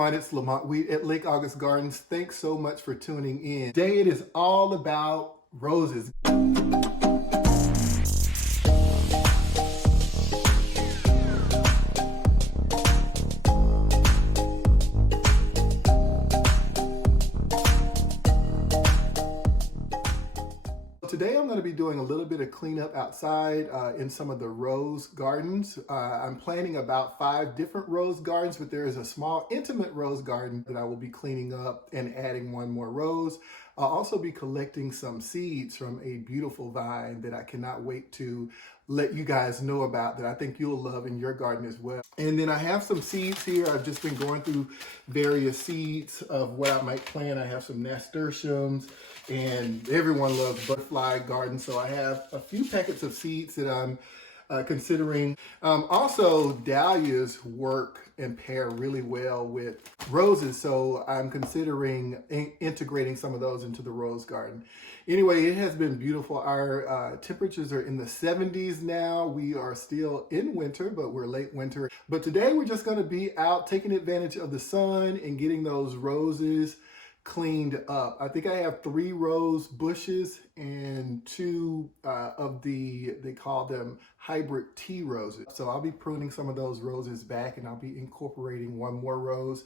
everyone, it's LaMont. We at Lake August Gardens. Thanks so much for tuning in. Today it is all about roses. Today I'm going to be doing a little bit of cleanup outside in some of the rose gardens. I'm planting about 5 different rose gardens, but there is a small intimate rose garden that I will be cleaning up and adding 1 more rose. I'll also be collecting some seeds from a beautiful vine that I cannot wait to let you guys know about, that I think you'll love in your garden as well. And then I have some seeds here. I've just been going through various seeds of what I might plant. I have some nasturtiums, and everyone loves butterfly gardens. So I have a few packets of seeds that I'm considering. Also, dahlias work and pair really well with roses, so I'm considering integrating some of those into the rose garden. Anyway, it has been beautiful. Our temperatures are in the 70s now. We are still in winter, but we're late winter. But today we're just going to be out taking advantage of the sun and getting those roses cleaned up. I think I have 3 rose bushes and 2 of they call them hybrid tea roses. So I'll be pruning some of those roses back, and I'll be incorporating 1 more rose.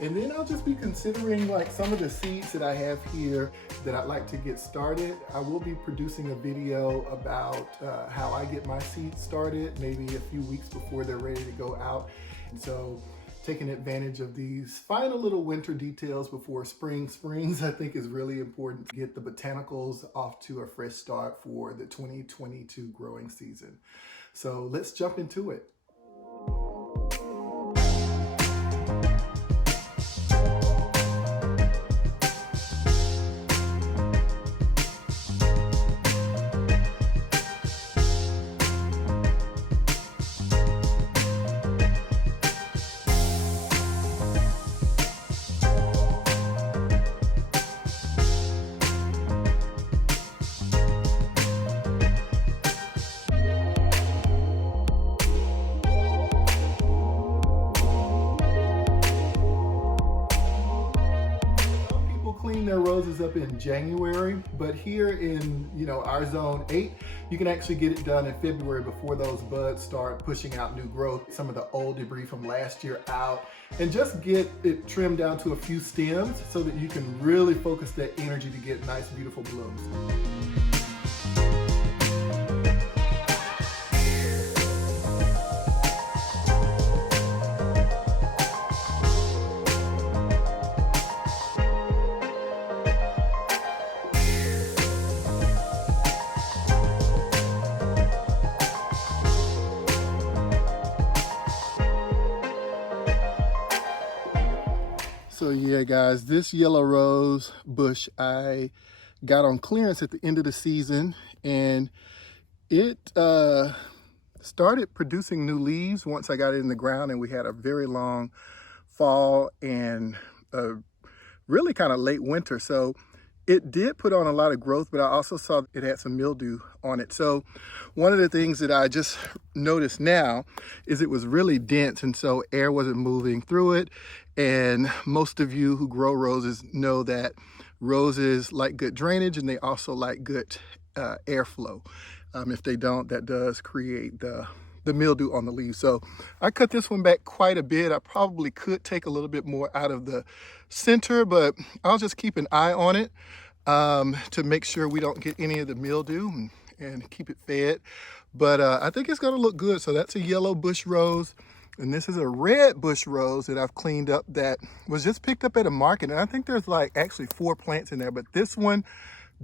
And then I'll just be considering like some of the seeds that I have here that I'd like to get started. I will be producing a video about how I get my seeds started, maybe a few weeks before they're ready to go out. And so taking advantage of these final little winter details before spring springs, I think is really important to get the botanicals off to a fresh start for the 2022 growing season. So let's jump into it. Their roses up in January, but here in our zone 8, you can actually get it done in February before those buds start pushing out new growth, some of the old debris from last year out, and just get it trimmed down to a few stems so that you can really focus that energy to get nice beautiful blooms. So yeah, guys, this yellow rose bush I got on clearance at the end of the season, and it started producing new leaves once I got it in the ground, and we had a very long fall and a really kind of late winter. So it did put on a lot of growth, but I also saw it had some mildew on it. So one of the things that I just noticed now is it was really dense, and so air wasn't moving through it. And most of you who grow roses know that roses like good drainage, and they also like good airflow. If they don't, that does create the mildew on the leaves. So I cut this one back quite a bit. I probably could take a little bit more out of the center, but I'll just keep an eye on it to make sure we don't get any of the mildew and keep it fed. But I think it's going to look good. So that's a yellow bush rose. And this is a red bush rose that I've cleaned up that was just picked up at a market. And I think there's like actually 4 plants in there, but this one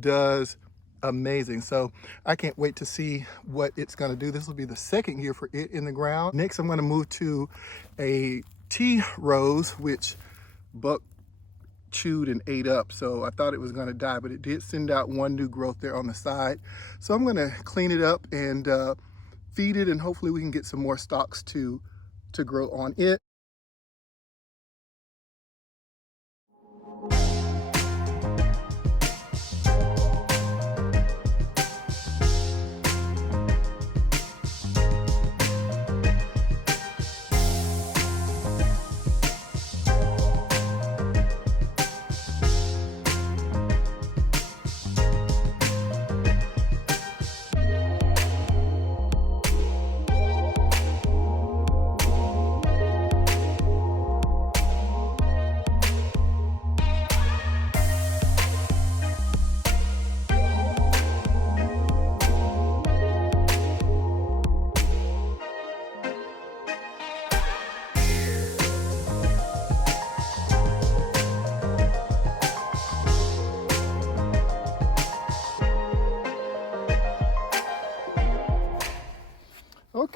does amazing. So I can't wait to see what it's going to do. This will be the 2nd year for it in the ground. Next, I'm going to move to a tea rose, which buck chewed and ate up. So I thought it was going to die, but it did send out 1 new growth there on the side. So I'm going to clean it up and feed it, and hopefully we can get some more stalks to grow on it.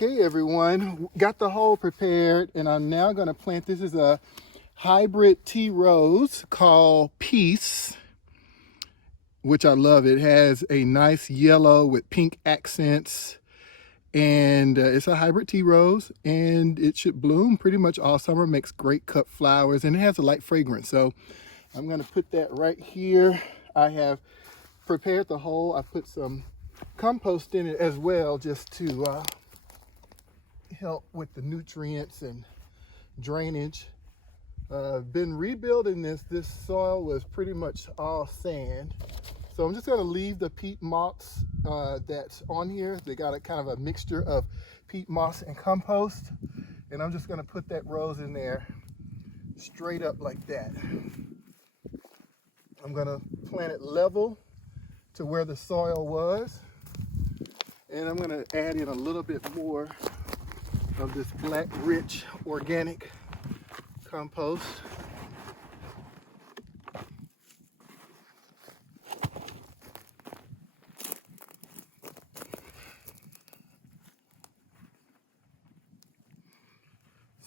Okay, everyone, got the hole prepared, and I'm now going to plant. This is a hybrid tea rose called Peace, which I love. It has a nice yellow with pink accents, and it's a hybrid tea rose, and it should bloom pretty much all summer, makes great cut flowers, and it has a light fragrance. So I'm going to put that right here. I have prepared the hole. I put some compost in it as well, just to help with the nutrients and drainage. Been rebuilding this. This soil was pretty much all sand. So I'm just going to leave the peat moss that's on here. They got a kind of a mixture of peat moss and compost. And I'm just going to put that rose in there straight up like that. I'm going to plant it level to where the soil was. And I'm going to add in a little bit more of this black, rich, organic compost.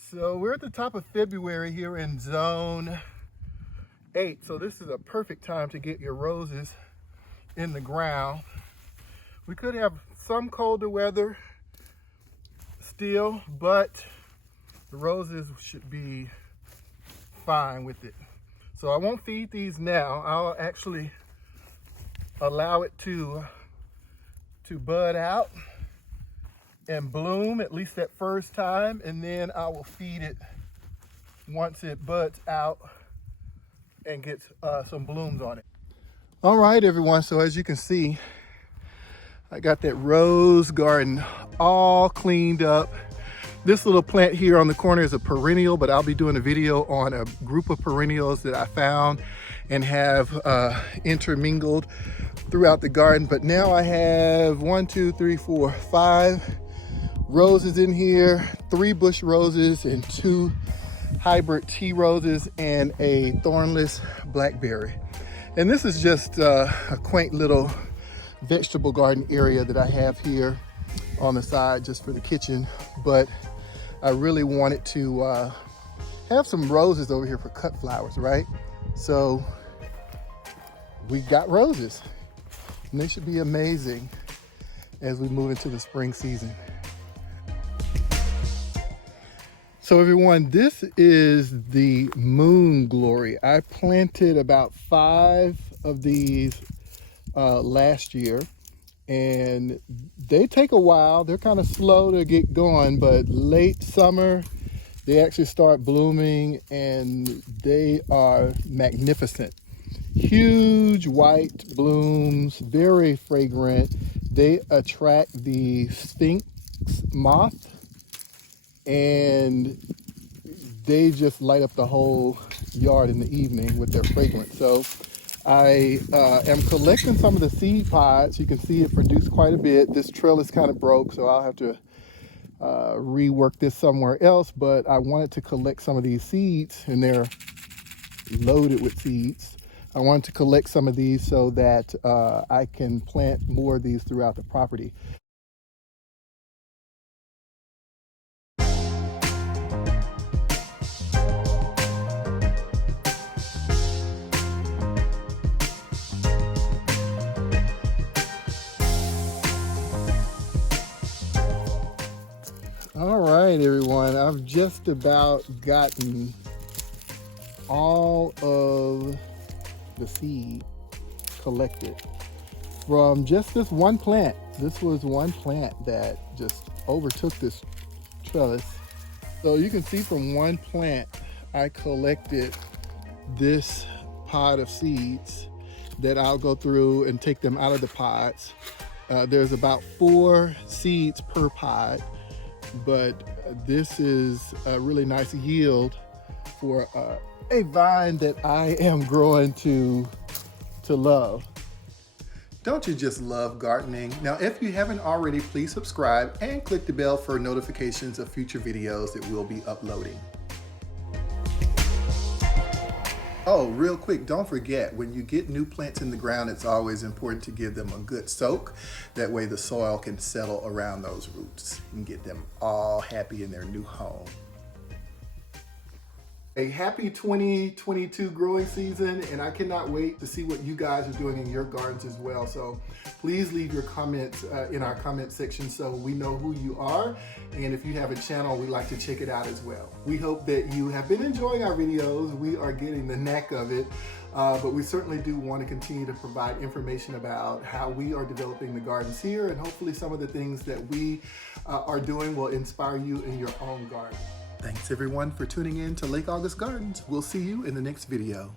So we're at the top of February here in zone 8. So this is a perfect time to get your roses in the ground. We could have some colder weather still, but the roses should be fine with it. So I won't feed these now. I'll actually allow it to bud out and bloom at least that first time, and then I will feed it once it buds out and gets some blooms on it. All right, everyone, so as you can see, I got that rose garden all cleaned up. This little plant here on the corner is a perennial, but I'll be doing a video on a group of perennials that I found and have intermingled throughout the garden. But now I have 5 roses in here, 3 bush roses and 2 hybrid tea roses and a thornless blackberry. And this is just a quaint little vegetable garden area that I have here on the side just for the kitchen, but I really wanted to have some roses over here for cut flowers, right? So we got roses, and they should be amazing as we move into the spring season. So everyone, this is the moon glory. I planted about 5 of these last year, and they take a while. They're kind of slow to get going, but late summer they actually start blooming, and they are magnificent. Huge white blooms, very fragrant. They attract the sphinx moth, and they just light up the whole yard in the evening with their fragrance. So I am collecting some of the seed pods. You can see it produced quite a bit. This trellis kind of broke, so I'll have to rework this somewhere else, but I wanted to collect some of these seeds, and they're loaded with seeds. I wanted to collect some of these so that I can plant more of these throughout the property. All right, everyone, I've just about gotten all of the seed collected from just this one plant. This was one plant that just overtook this trellis. So you can see from one plant, I collected this pod of seeds that I'll go through and take them out of the pods. There's about 4 seeds per pod, but this is a really nice yield for a vine that I am growing to love. Don't you just love gardening? Now, if you haven't already, please subscribe and click the bell for notifications of future videos that we'll be uploading. Oh, real quick, don't forget, when you get new plants in the ground, it's always important to give them a good soak. That way the soil can settle around those roots and get them all happy in their new home. A happy 2022 growing season, and I cannot wait to see what you guys are doing in your gardens as well. So please leave your comments in our comment section so we know who you are, and if you have a channel, we'd like to check it out as well. We hope that you have been enjoying our videos. We are getting the knack of it, but we certainly do want to continue to provide information about how we are developing the gardens here, and hopefully some of the things that we are doing will inspire you in your own garden. Thanks everyone for tuning in to Lake August Gardens. We'll see you in the next video.